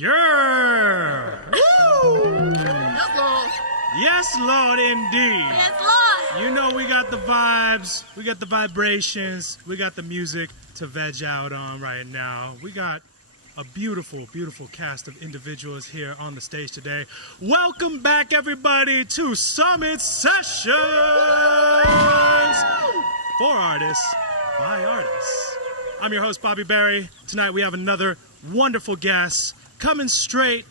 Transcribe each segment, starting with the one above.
Yeah! Woo! Yes, Lord. Yes, Lord, indeed. Yes, Lord. You know we got the vibes, we got the vibrations, we got the music to veg out on right now. We got a beautiful, beautiful cast of individuals here on the stage today. Welcome back, everybody, to Summit Sessions! For artists, by artists. I'm your host, Bobby Berry. Tonight we have another wonderful guest coming straight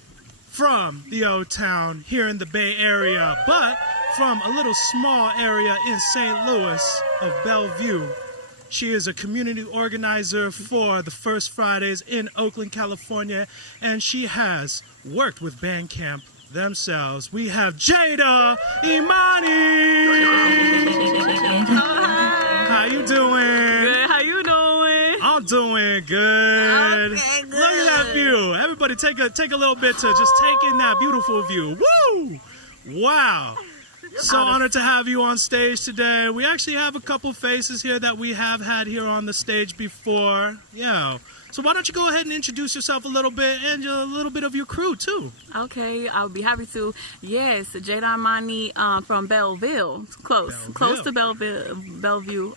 from the O-Town here in the Bay Area, but from a little small area in St. Louis of Bellevue. She is a community organizer for the First Fridays in Oakland, California, and she has worked with Bandcamp themselves. We have Jada Imani! How you doing? Good. How you doing? I'm doing good. Okay, good. Look at that view. Everybody take a little bit to just take in that beautiful view. Woo! Wow. So honored to have you on stage today. We actually have a couple faces here that we have had here on the stage before. Yeah. So why don't you go ahead and introduce yourself a little bit and a little bit of your crew too. Okay, I'll be happy to. Yes, Jada Imani from Belleville, close to Bellevue.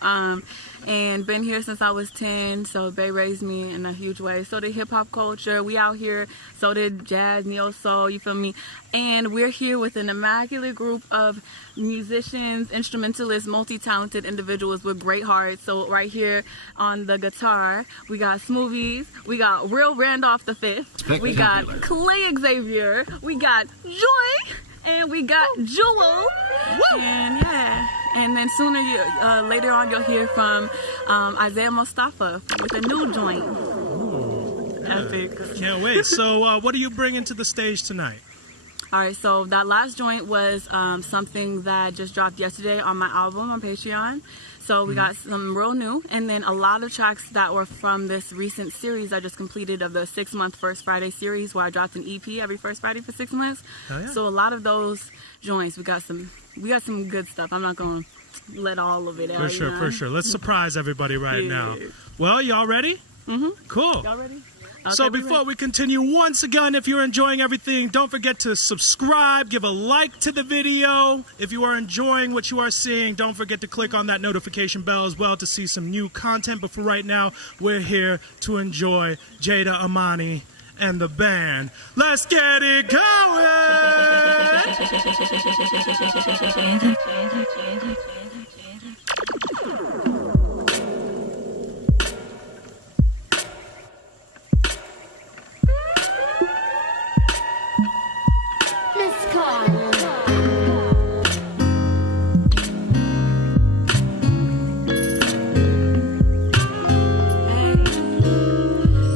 And been here since I was 10, so they raised me in a huge way. So did hip-hop culture. We out here, so did jazz, neo-soul, you feel me? And we're here with an immaculate group of musicians, instrumentalists, multi-talented individuals with great hearts. So right here on the guitar, we got Smoothies, we got Real Randolph the Fifth, we got Clay Xavier, we got Joy, and we got Jewel. Woo! And yeah. And then later on, you'll hear from Isaiah Mustafa with a new joint. Ooh, Epic. Can't wait. So what are you bringing to the stage tonight? All right, so that last joint was something that just dropped yesterday on my album on Patreon. So we got some real new, and then a lot of tracks that were from this recent series I just completed of the 6-month First Friday series, where I dropped an EP every first Friday for 6 months. Oh, yeah. So a lot of those joints, we got some good stuff. I'm not gonna let all of it out. For sure. Let's surprise everybody right now. Well, y'all ready? Cool. Y'all ready? So Okay, before we continue, once again, if you're enjoying everything, don't forget to subscribe, give a like to the video. If you are enjoying what you are seeing, don't forget to click on that notification bell as well to see some new content. But for right now, we're here to enjoy Jada Imani and the band. Let's get it going!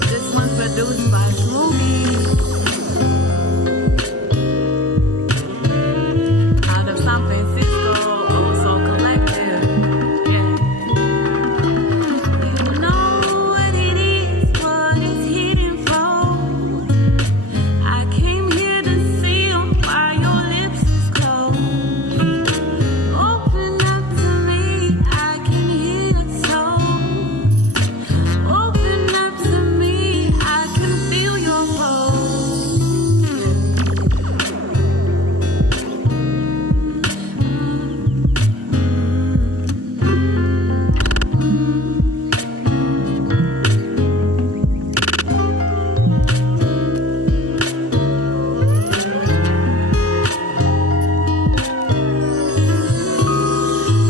This one's produced by Smoothie out of San Francisco, also collective. Yeah. You know what it is, what it's hidden for. I came here to see you while your lips is closed. Open up to me, I can hear your soul. Open up to me, I can feel your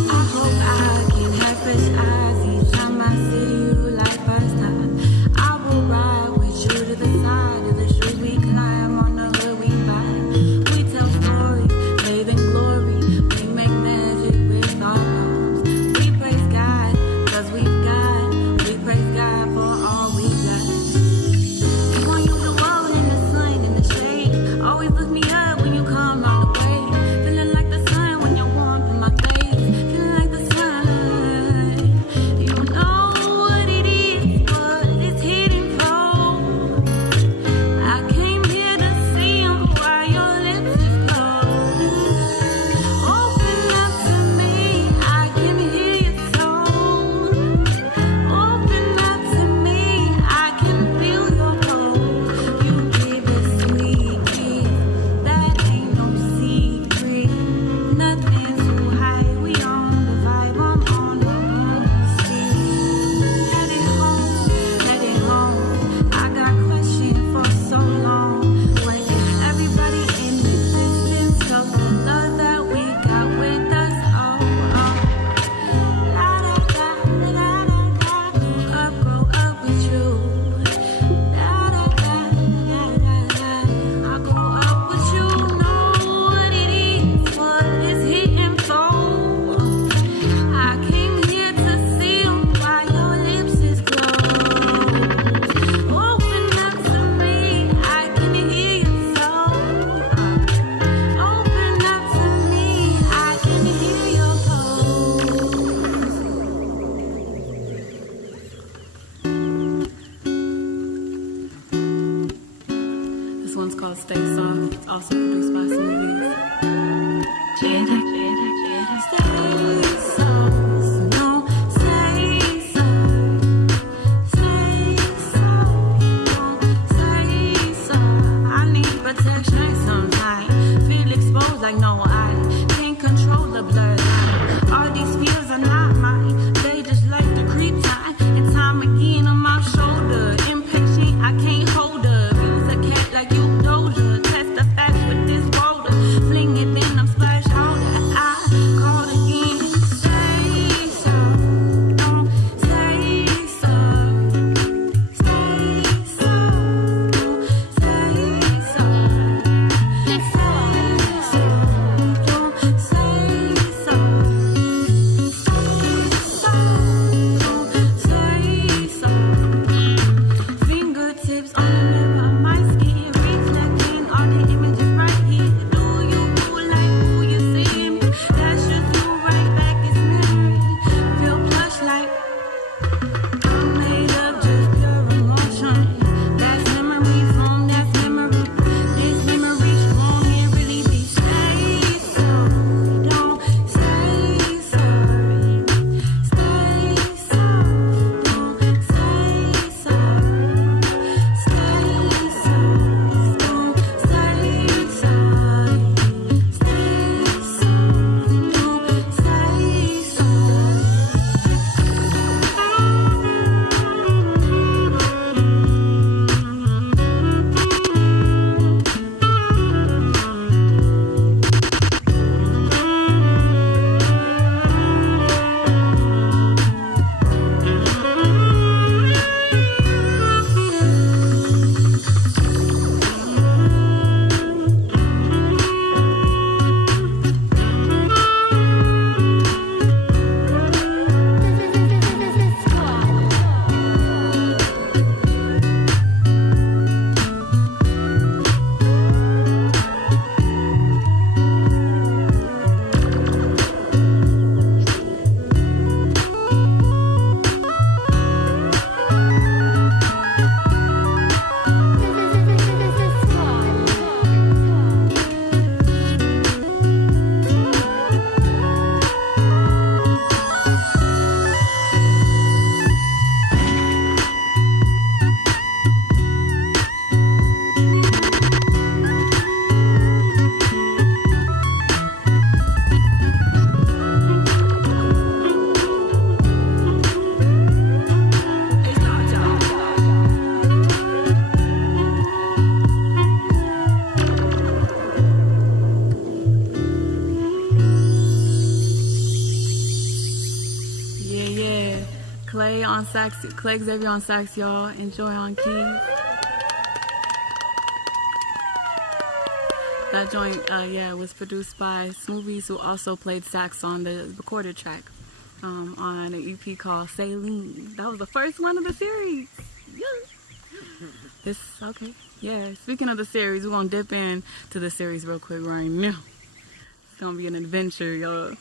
I hope I can have fresh eyes each time I see you like first time. I will ride with you to the side of the street we climb, on the hood we vibe. We tell stories, bathe in glory. We make magic with our arms. We praise God, 'cause we've got. We praise God for all we got. We want you to walk in the sun, in the shade. Always look me up when you come my way. Feeling like the sun when you're warm in my face. Feeling like the sun. You know what it is, what it's hidden for. I came here to see you while your lips is closed. Open up to me, I can hear your soul. Open up to me, I can feel your cold. You give a sweet kiss, that ain't no secret. Nothing too high, we on the vibe, I'm on the one street. Heading home, I got questions for so long. What if everybody in existence took the love that we got with us? La da da, la da da, grow up with you. La da da, la da da, I grow up with you. Know what it is, what is hitting for. I came here to see you while your lips is closed. Open up to me, I can hear your soul. Open up to me, I can hear your pulse. This one's called Stay Soft, also produced by Smoothies. Stay soft, no, stay soft. Stay soft, no, stay soft. I need protection sometimes. Feel exposed like no eye. Can't control the blurred line. All these fears are not mine. They just like to creep time and time again on my shoulder. Impatient, I can't hold her. Use a cat like you Doja. Test the facts with this boulder. Fling Yeah. Clay on sax, Clay Xavier on sax, y'all. Enjoy on keys. That joint, was produced by Smoothies, who also played sax on the recorded track on an EP called Saline. That was the first one of the series. Yeah. Okay. Yeah. Speaking of the series, we're gonna dip in to the series real quick right now. It's gonna be an adventure, y'all.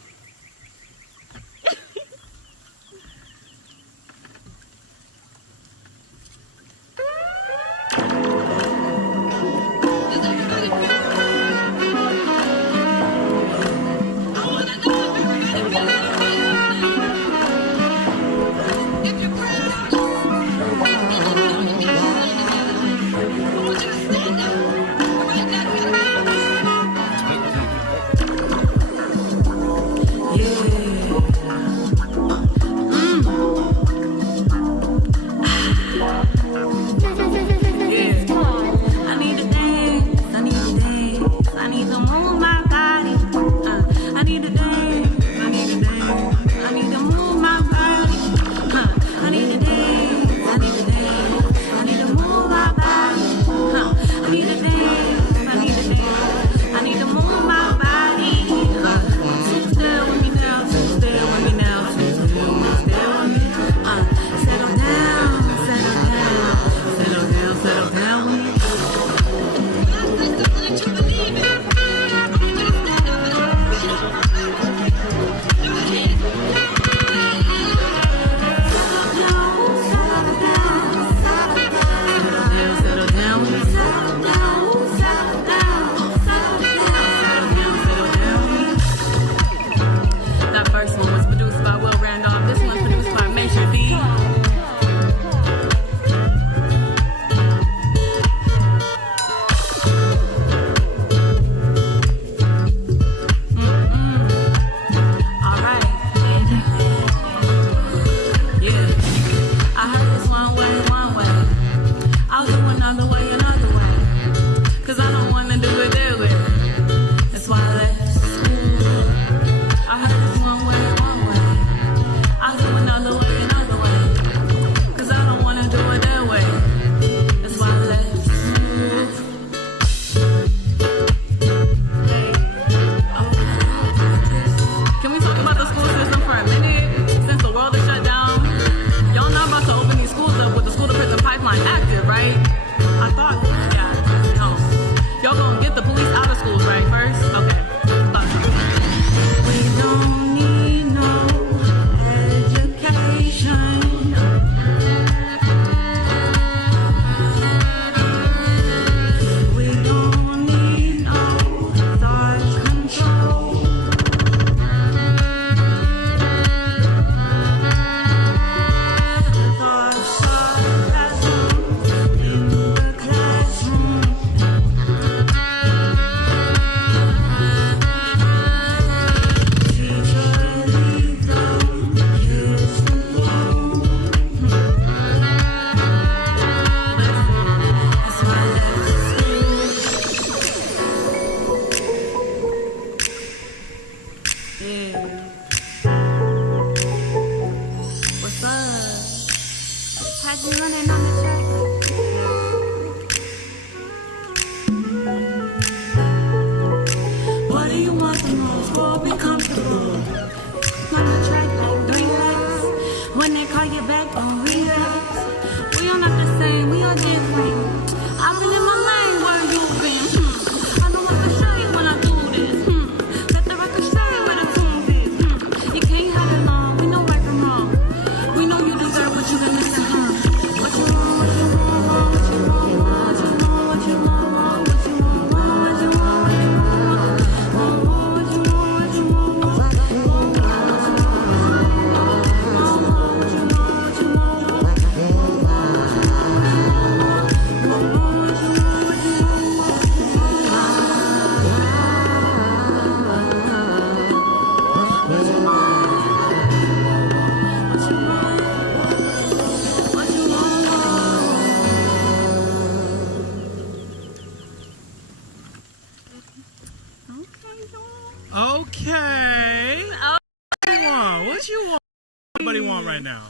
everybody want right now?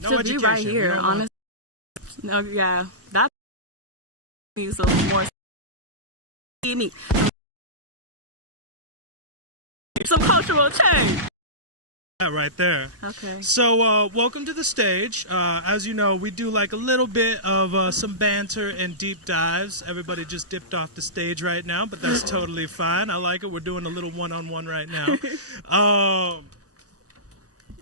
No to education. be right here, honestly. No, yeah, that needs some more. Me some cultural change. Yeah, right there. Okay. So, welcome to the stage. As you know, we do like a little bit of some banter and deep dives. Everybody just dipped off the stage right now, but that's totally fine. I like it. We're doing a little one-on-one right now.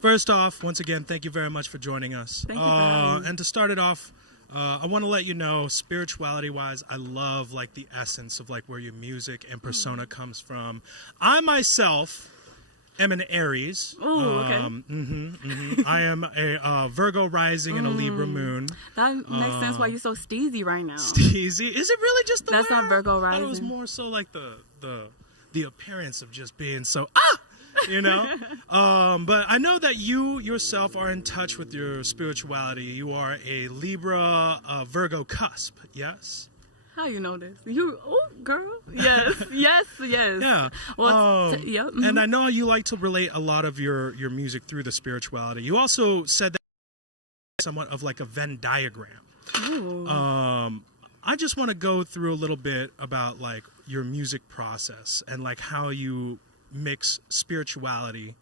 First off, once again, thank you very much for joining us. Thank you for having me. And to start it off, I want to let you know, spirituality-wise, I love like the essence of like where your music and persona comes from. I myself am an Aries. Oh, okay. I am a Virgo rising and a Libra moon. That makes sense why you're so steezy right now. Steezy? Is it really just the That's way not Virgo I thought it was rising. more so like the appearance of just being so you know. But I know that you yourself are in touch with your spirituality. You are a Libra Virgo cusp, yes? How you know this? Girl. Yes, yes. Yeah. Well, yep. And I know you like to relate a lot of your music through the spirituality. You also said that somewhat of like a Venn diagram. Ooh. I just want to go through a little bit about like your music process and like how you mix spirituality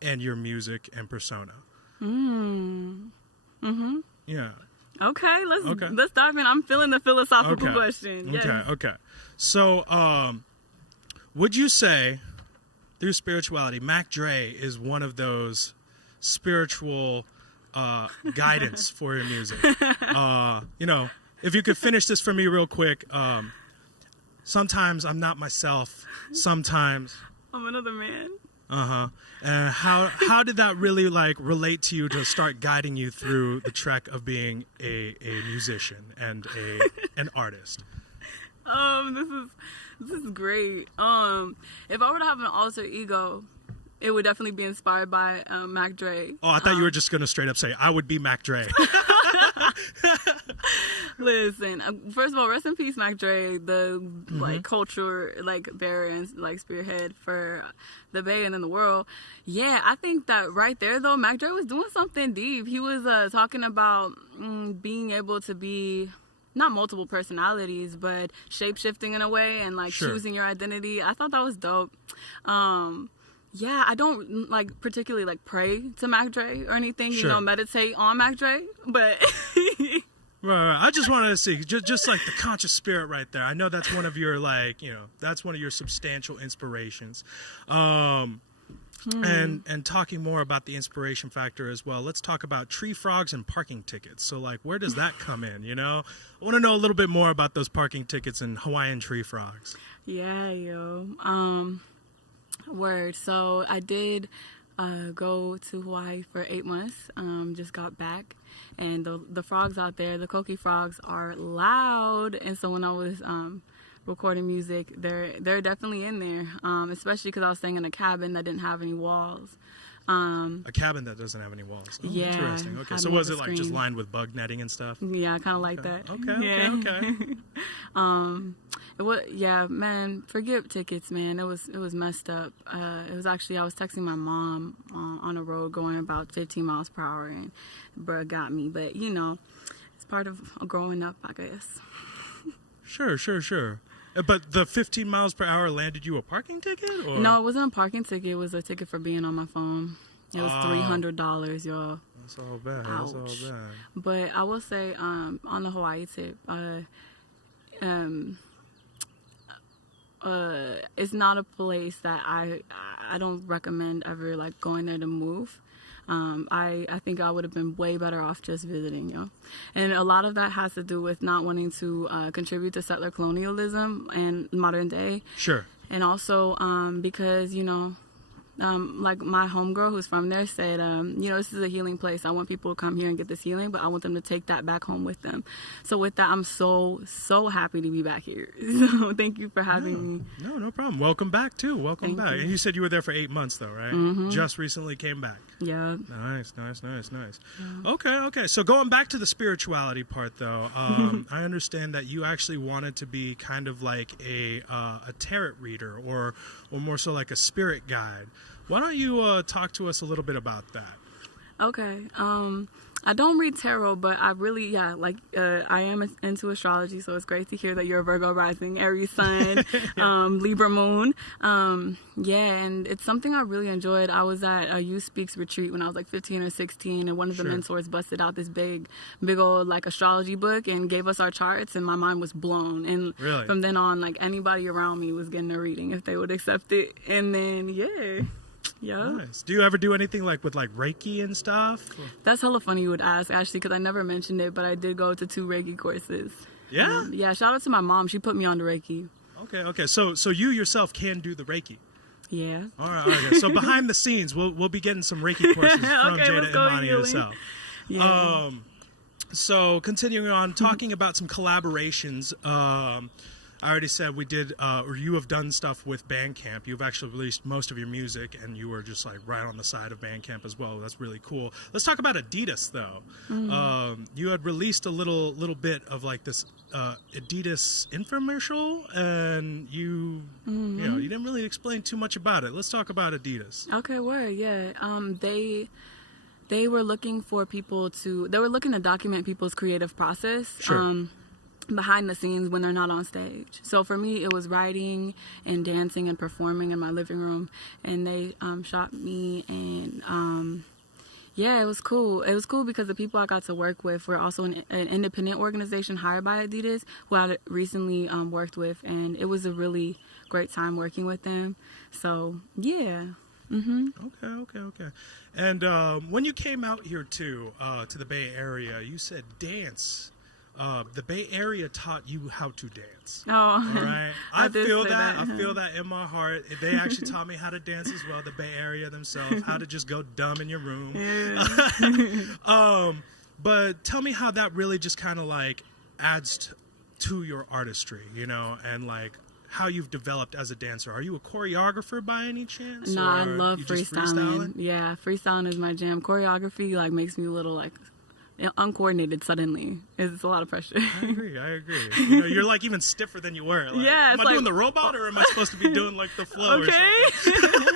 and your music and persona. Yeah. Okay, let's dive in. I'm feeling the philosophical Okay. question. Yes. Okay. So, would you say through spirituality, Mac Dre is one of those spiritual guidance for your music? You know, if you could finish this for me real quick. Sometimes I'm not myself. Sometimes I'm another man. And how did that really like relate to you to start guiding you through the trek of being a musician and an artist? This is great. If I were to have an alter ego, it would definitely be inspired by Mac Dre. Oh, I thought you were just gonna straight up say I would be Mac Dre. Listen, first of all, rest in peace, Mac Dre, the like culture, like bearer and like spearhead for the Bay and then the world. Yeah, I think that right there though, Mac Dre was doing something deep. He was talking about being able to be not multiple personalities, but shape-shifting in a way and like choosing your identity. I thought that was dope. Yeah, I don't like particularly like pray to Mac Dre or anything, you know, meditate on Mac Dre, but Right. I just wanted to see just like the conscious spirit right there. I know that's one of your like, you know, that's one of your substantial inspirations. And talking more about the inspiration factor as well, let's talk about tree frogs and parking tickets. So like, where does that come in, you know? I want to know a little bit more about those parking tickets and Hawaiian tree frogs. Yeah, yo. Word. So I did go to Hawaii for 8 months. Just got back. And the frogs out there, the coqui frogs, are loud. And so when I was recording music, they're definitely in there, especially because I was staying in a cabin that didn't have any walls. A cabin that doesn't have any walls. Oh, yeah. Interesting. Okay. So was it like just lined with bug netting and stuff? Yeah, kind of like that. Okay. It was, yeah, man, forget tickets, man. It was messed up. It was actually, I was texting my mom on a road going about 15 miles per hour, and bruh got me. But, you know, it's part of growing up, I guess. Sure. But the 15 miles per hour landed you a parking ticket? Or? No, it wasn't a parking ticket. It was a ticket for being on my phone. It was $300, y'all. That's all bad. Ouch. That's all bad. But I will say, on the Hawaii tip, it's not a place that I don't recommend ever like going there to move. I think I would have been way better off just visiting, you know. And a lot of that has to do with not wanting to contribute to settler colonialism and modern day. Sure. And also because, you know, like my homegirl who's from there said, you know, this is a healing place. I want people to come here and get this healing, but I want them to take that back home with them. So with that, I'm so happy to be back here. So thank you for having me. No problem. Welcome back too. Welcome Thank back. you. And you said you were there for 8 months though, right? Just recently came back. Yeah. Nice. Okay. So going back to the spirituality part though, I understand that you actually wanted to be kind of like a tarot reader or more so like a spirit guide. Why don't you talk to us a little bit about that? Okay. I don't read tarot, but I really, I am into astrology, so it's great to hear that you're a Virgo rising, Aries sun, Libra moon. And it's something I really enjoyed. I was at a You Speaks retreat when I was like 15 or 16, and one of the mentors busted out this big old like astrology book and gave us our charts, and my mind was blown. And from then on, like anybody around me was getting a reading if they would accept it. And then, Nice. Do you ever do anything like with like Reiki and stuff? That's hella funny you would ask, actually, because I never mentioned it, but I did go to 2 Reiki courses. Yeah? Shout out to my mom. She put me on to Reiki. Okay. So you yourself can do the Reiki? Yeah. All right. Okay. So behind the scenes, we'll be getting some Reiki courses from Jada Imani herself. Yeah. So continuing on, talking about some collaborations, I already said we did, or you have done stuff with Bandcamp. You've actually released most of your music, and you were just like right on the side of Bandcamp as well. That's really cool. Let's talk about Adidas, though. You had released a little bit of like this Adidas infomercial, and you didn't really explain too much about it. Let's talk about Adidas. Okay, word, yeah. They were looking for people they were looking to document people's creative process. Behind the scenes when they're not on stage. So for me, it was writing and dancing and performing in my living room, and they shot me, and it was cool. It was cool because the people I got to work with were also an independent organization hired by Adidas, who I recently worked with, and it was a really great time working with them. So yeah. Okay. And when you came out here to the Bay Area, you said dance. The Bay Area taught you how to dance. Oh, all right. I feel that. I feel that in my heart. They actually taught me how to dance as well. The Bay Area themselves, how to just go dumb in your room. Yeah. But tell me how that really just kind of like adds to your artistry, and like how you've developed as a dancer. Are you a choreographer by any chance? No, I love freestyling. Yeah, freestyling is my jam. Choreography like makes me a little like uncoordinated suddenly. It's a lot of pressure. I agree. You're like even stiffer than you were. Like, yeah. Am I doing the robot, or am I supposed to be doing like the flow or something?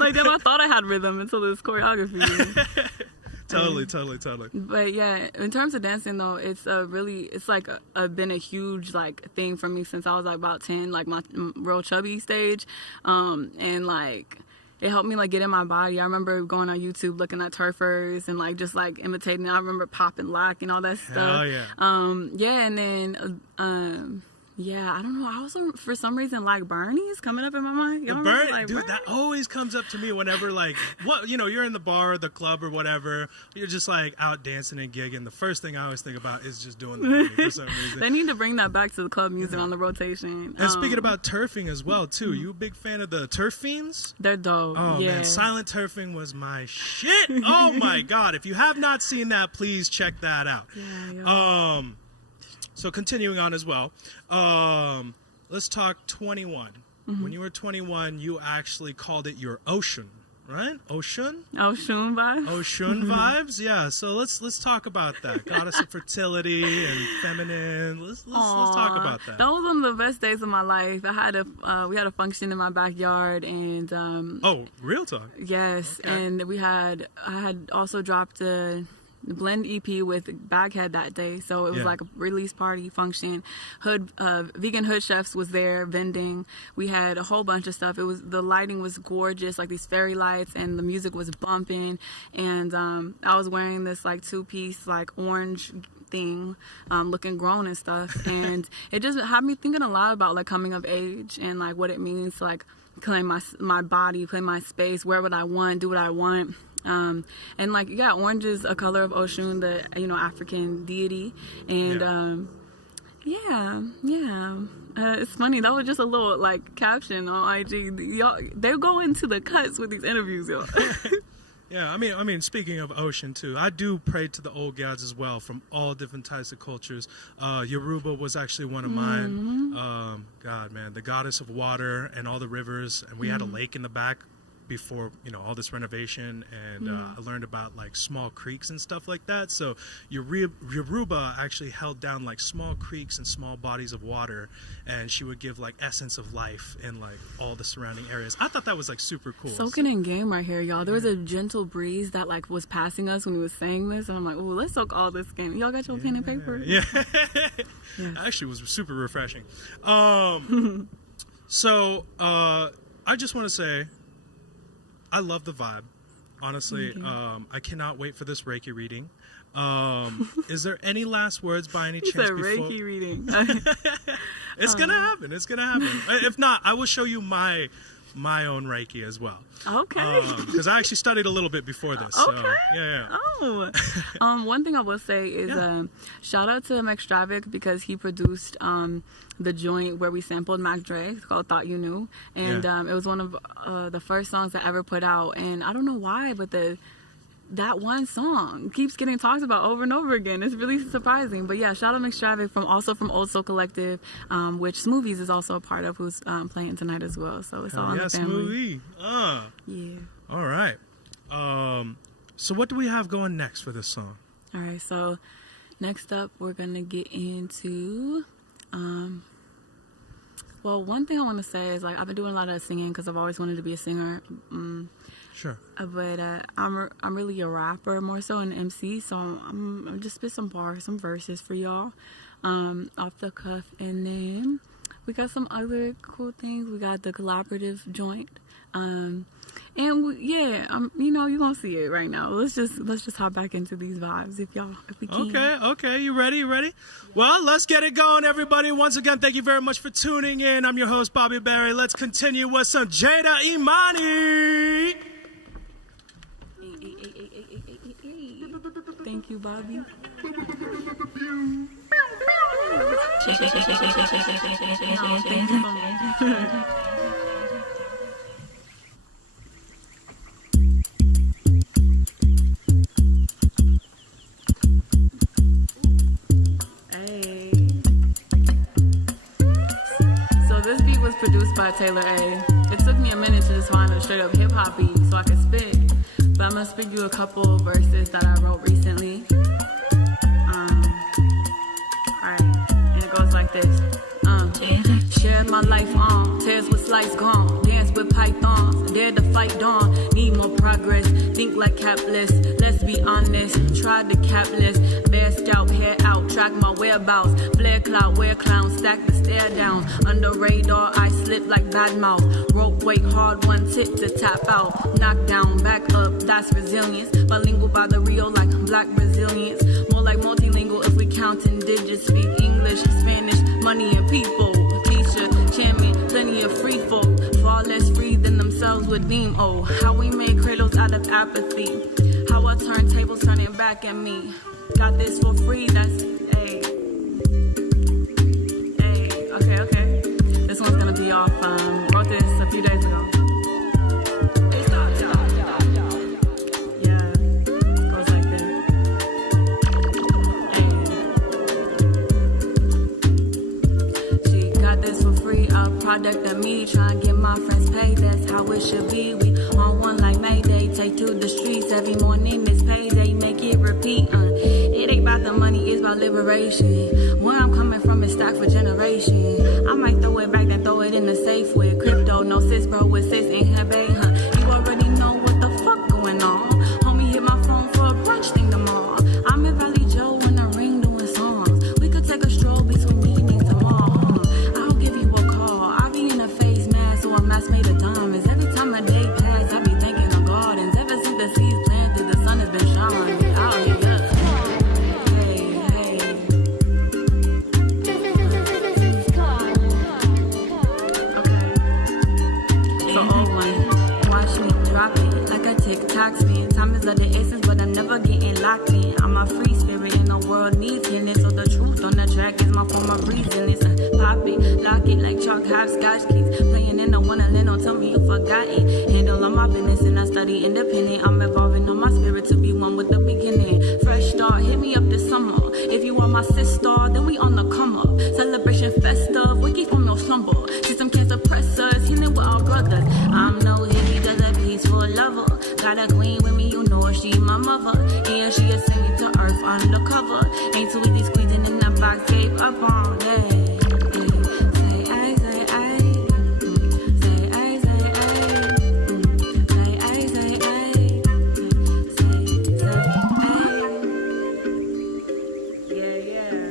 Like damn, I thought I had rhythm until this choreography. Totally. But yeah, in terms of dancing though, it's been a huge like thing for me since I was like about 10, like my real chubby stage, and like it helped me like get in my body. I remember going on YouTube looking at turfers and like just like imitating. I remember popping lock and all that stuff. Hell yeah. And then I don't know. I also for some reason like Bernie's coming up in my mind. Dude, that always comes up to me whenever like you're in the bar, or the club, or whatever. You're just like out dancing and gigging. The first thing I always think about is just doing the Bernie for some reason. They need to bring that back to the club music on the rotation. And speaking about turfing as well too, you a big fan of the Turf Fiends? They're dope. Oh man, silent turfing was my shit. Oh my god! If you have not seen that, please check that out. Yeah. So continuing on as well, let's talk 21. When you were 21, you actually called it your Ocean, right? Ocean vibes. Ocean vibes, yeah. So let's talk about that. Goddess of fertility and feminine. Let's talk about that. That was one of the best days of my life. We had a function in my backyard, and real talk. Yes, okay. and I had also dropped a blend EP with Baghead that day, so it was like a release party function. Vegan hood chefs was there vending. We had a whole bunch of stuff. The lighting was gorgeous, like these fairy lights, and the music was bumping. And I was wearing this like 2-piece like orange thing, looking grown and stuff. And it just had me thinking a lot about like coming of age and like what it means to like claim my body, claim my space. Where would I want? Do what I want. And like, orange is a color of Oshun, the, African deity. And, it's funny. That was just a little like caption on IG. Y'all, they go into the cuts with these interviews, y'all. Yeah, I mean, speaking of ocean too, I do pray to the old gods as well from all different types of cultures. Yoruba was actually one of mine. God, man, the goddess of water and all the rivers, and we had a lake in the back. before, all this renovation, and I learned about like small creeks and stuff like that. So Yoruba actually held down like small creeks and small bodies of water, and she would give like essence of life in like all the surrounding areas. I thought that was like super cool. Soaking in game right here, y'all. There was a gentle breeze that like was passing us when we was saying this, and I'm like, ooh, let's soak all this game. Y'all got your pen and paper? Yeah. Actually, it was super refreshing. So I just want to say, I love the vibe. Honestly, I cannot wait for this Reiki reading. Is there any last words by any chance? Reiki reading. It's gonna happen. It's gonna happen. If not, I will show you my own Reiki as well. Okay. Because I actually studied a little bit before this. Okay. So, yeah. Oh. One thing I will say is shout out to Extravic, because he produced the joint where we sampled Mac Dre. It's called Thought You Knew. And it was one of the first songs I ever put out. And I don't know why, but that one song keeps getting talked about over and over again. It's really surprising. But yeah, shout out Extravic from Old Soul Collective, which Smoothies is also a part of, who's playing tonight as well. So it's all in the family. Smoothie. Yeah. All right. So what do we have going next for this song? All right. So next up, we're gonna get into. Well, one thing I want to say is, like, I've been doing a lot of singing because I've always wanted to be a singer. Sure. But I'm really a rapper more so, an MC. So I'm just spit some bars, some verses for y'all, off the cuff, and then we got some other cool things. We got the collaborative joint, and you're gonna see it right now. Let's just hop back into these vibes if we can. Okay. You ready? Yeah. Well, let's get it going, everybody. Once again, thank you very much for tuning in. I'm your host, Bobby Berry. Let's continue with some Jada Imani. Thank you, Bobby. Thank you so much. Hey. So this beat was produced by Taylor A. It took me a minute to just find a straight up hip hop beat so I could spit. But I'm gonna spit you a couple verses that I wrote recently. Alright, and it goes like this. Shared my life on, tears with slice gone, dance with pythons, dare to fight dawn, need more progress, think like capless, let's be honest, tried to capless, bear scout, hair out, track my whereabouts, flare cloud, wear clown, stack the stare down, under radar, I slip like bad mouth, rope weight hard, one tip to tap out, knock down, back up, that's resilience, bilingual by the Rio like black Brazilians, more like multilingual if we count in digits, speak English, Spanish, money and people, teacher, champion, plenty of free folk, far less free than themselves would deem. Oh, how we made cradles out of apathy, how our turntables turning back at me, got this for free, that's, hey, okay, this one's gonna be off, wrote this a few days ago. Product of me, trying to get my friends paid, that's how it should be. We on one like Mayday, take to the streets every morning, this payday, make it repeat. It ain't about the money, it's about liberation. Where I'm coming from is stacked for generation. I might throw it back and throw it in the safe with crypto, no sis, bro, with sis ain't her bae, You already know what the fuck going on. Homie hit my phone for a brunch thing tomorrow. I'm in Valley Joe in the ring doing songs. We could take a stroll between meetings tomorrow. I'll give you a call. A mask made of diamonds. Every time a day pass, I be thinking of gardens. Ever since the seeds planted, the sun has been shining. Out here, hey. Okay. So old one, watch me drop it like a TikTok spin. Time is of the essence, but I'm never getting locked in. I'm a free spirit and the world needs healing. So the truth on the track is my form of reason. It's pop it, lock it like chalk, hopscotch keys. Playing in the wonderland, don't tell me you forgot it. Handle all my business and I study independent. I'm evolving on my spirit to be one with the beginning. Fresh start, hit me up this summer. If you are my sister, then we on the come up. Celebration festive, we keep on no slumber. See some kids oppress us, healing with our brothers. I'm no hippie, cause a piece my mother. Yeah, she just sent me to earth undercover. Ain't too easy squeezing in that box, tape up on, yeah. Say aye, say aye. Say aye, say aye. Say aye, say aye. Say aye. Yeah, yeah.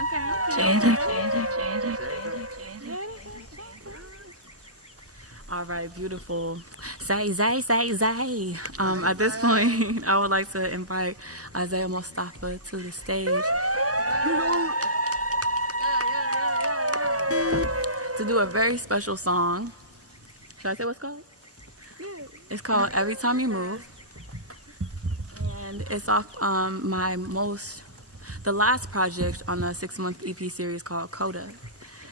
Okay. All right, beautiful. Say. At this point, I would like to invite Isaiah Mustafa to the stage to do a very special song. Should I say what's called? It's called Every Time You Move. And it's off the last project on the 6-month EP series called Coda.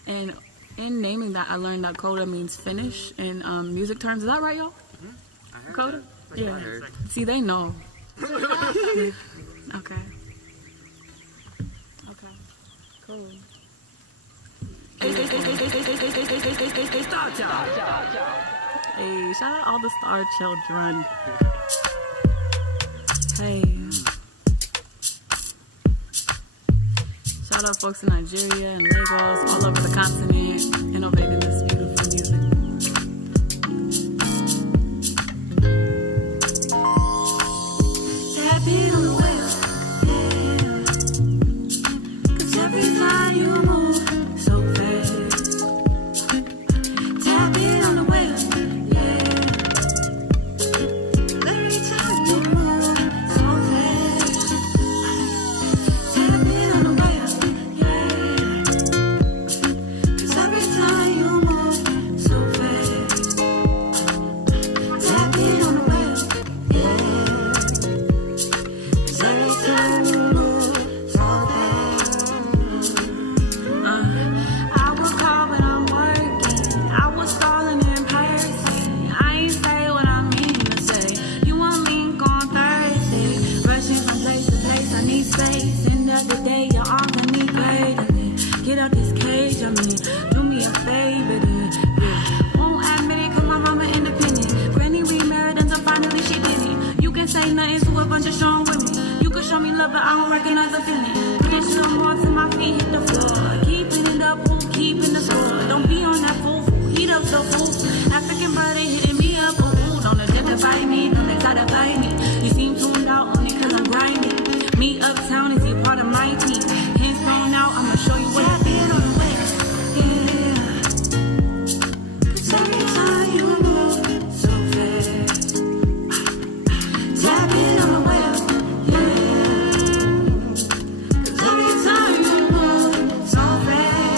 And in naming that, I learned that coda means finish in music terms. Is that right, y'all? Mm-hmm. I heard Coda? that. Yeah. I heard. See, they know. Okay. Okay. Cool. Hey, shout out all the star children. Hey. Shout out folks in Nigeria and Lagos, all over the continent, innovating this beautiful music. Tap it on the wheel, yeah. 'Cause every time you move so fast. Tap it on the wheel, yeah. Every time you move so fast. Tap it on the wheel. But I don't recognize the feeling. Reach some more till my feet hit the floor. Keeping it up, fool, keeping the score. Don't be on that fool, heat up the fool. African body hitting me up, fool. Don't identify me, don't exotify me. You seem tuned out only cause I'm grinding. Me uptown is you part of my team. Hands thrown out, I'ma show you what I did on the way. Yeah. 'Cause every time you move so fast. Tap it on the way. Every time you move so fast.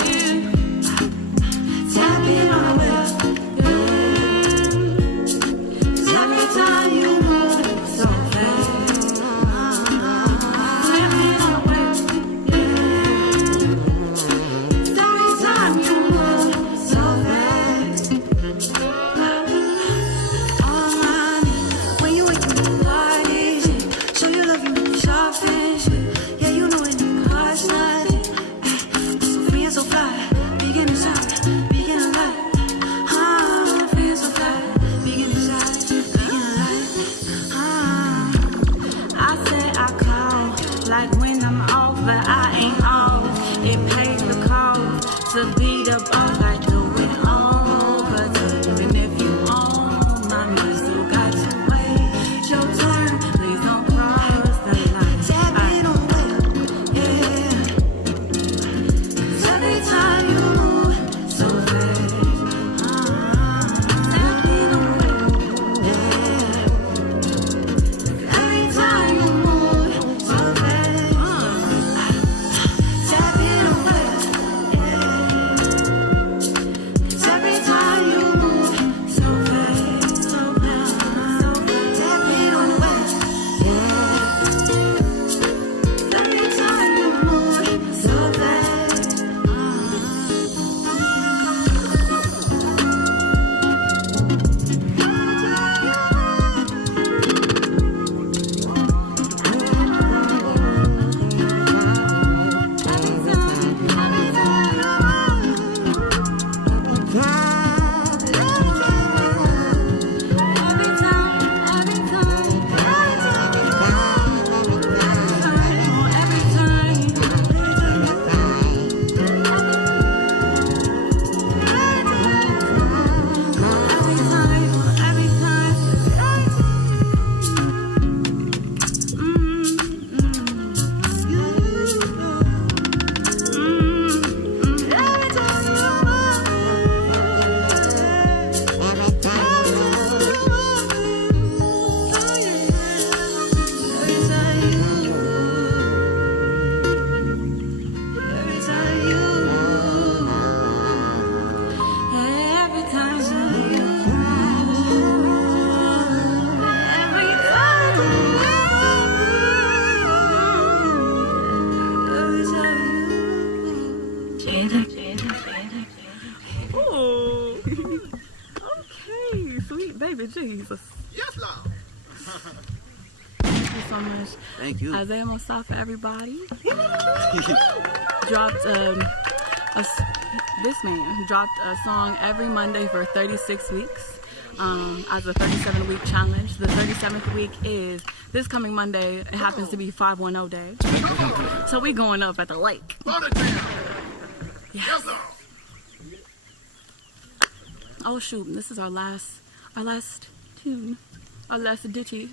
Jesus. Yes, Lord. Thank you so much. Thank you. Isaiah Mustafa, everybody. Dropped this man dropped a song every Monday for 36 weeks as a 37-week challenge. The 37th week is this coming Monday. It happens to be 510 day. So we going up at the lake. Yes. Oh shoot! This is our last tune, our last ditty,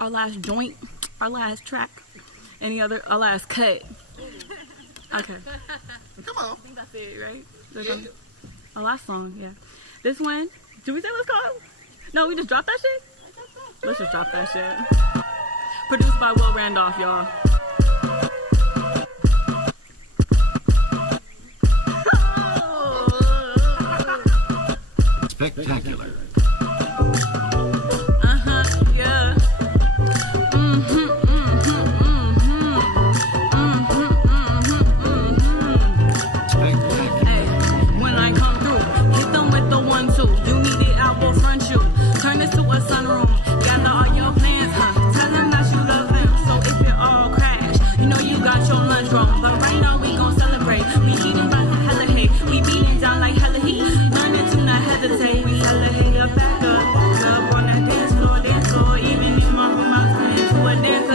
our last joint, our last track, our last cut. Okay. Come on. I think that's it, right? Yeah. Our last song, yeah. This one, do we say what's called? No, we just dropped that shit? Let's just drop that shit. Produced by Will Randolph, y'all. Spectacular. Yeah. When I come through, hit them with the 1-2. You need it, I will front you. Turn this to a sunroom. Gather all your plans, tell them that you love them. So if it all crash, you know you got your lunch wrong. But right now we gon' celebrate. We eating by the hella hate. We beating down like hella heat. Learning to not hesitate. We hella hate up back up. Up on that dance floor. Even if my room, I turn into a dancer.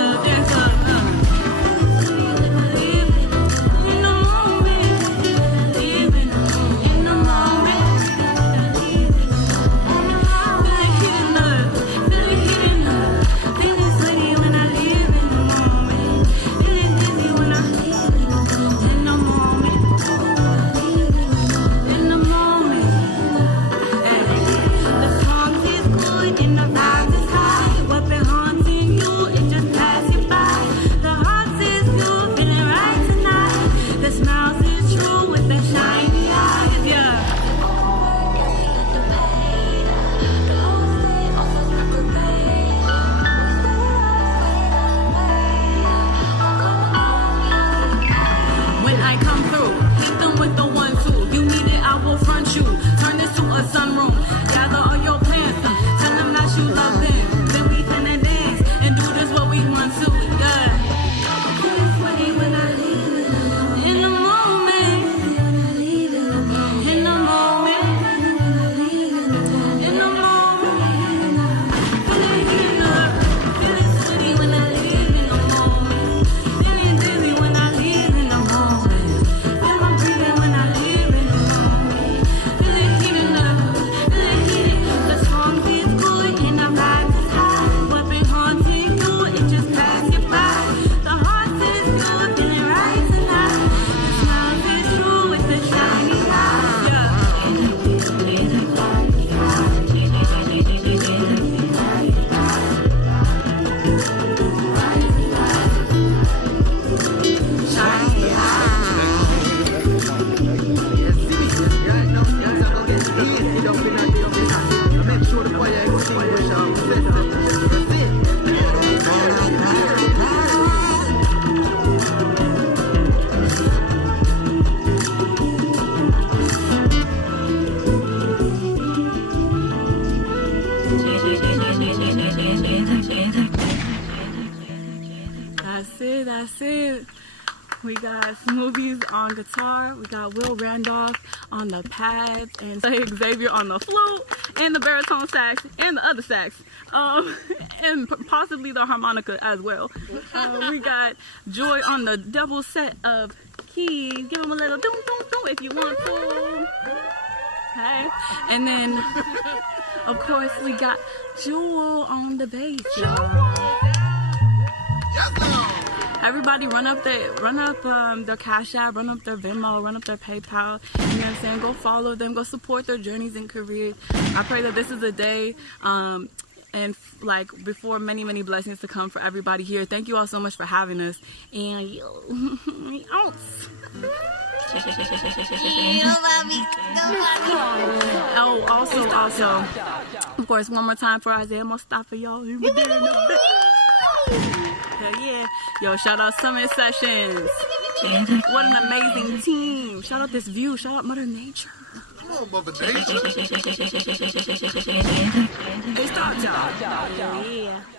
Sunroom, gather all your plans, tell them that you love them. Then we finna dance and do this what we want to. Yeah. When I leave in the moment, in the moment, in the moment, feeling sweaty when I leave in the moment, feeling dizzy when I leave in the moment, feel my breathing when I leave in the moment, feeling heating up. The song feels good and the vibe is high. What been haunting you, it just passed you by. The heart is good, feeling right tonight. The smile is true with the shiny eyes. That's it. We got Smoothies on guitar. We got Will Randolph on the pads and Xavier on the flute and the baritone sax and the other sax, and possibly the harmonica as well. We got Joy on the double set of keys. Give him a little doom doom doom if you want to. Okay, and then of course we got Jewel on the bass. Yes, Lord. Everybody run up their Cash App, run up their Venmo, run up their PayPal. You know what I'm saying? Go follow them, go support their journeys and careers. I pray that this is a day and like before many, many blessings to come for everybody here. Thank you all so much for having us. And also, of course, one more time for Isaiah Mustafa, y'all. Hell yeah. Yo, shout out Summit Sessions. What an amazing team. Shout out this view. Shout out Mother Nature. Come on, Mother Nature. It's talk time. Yeah.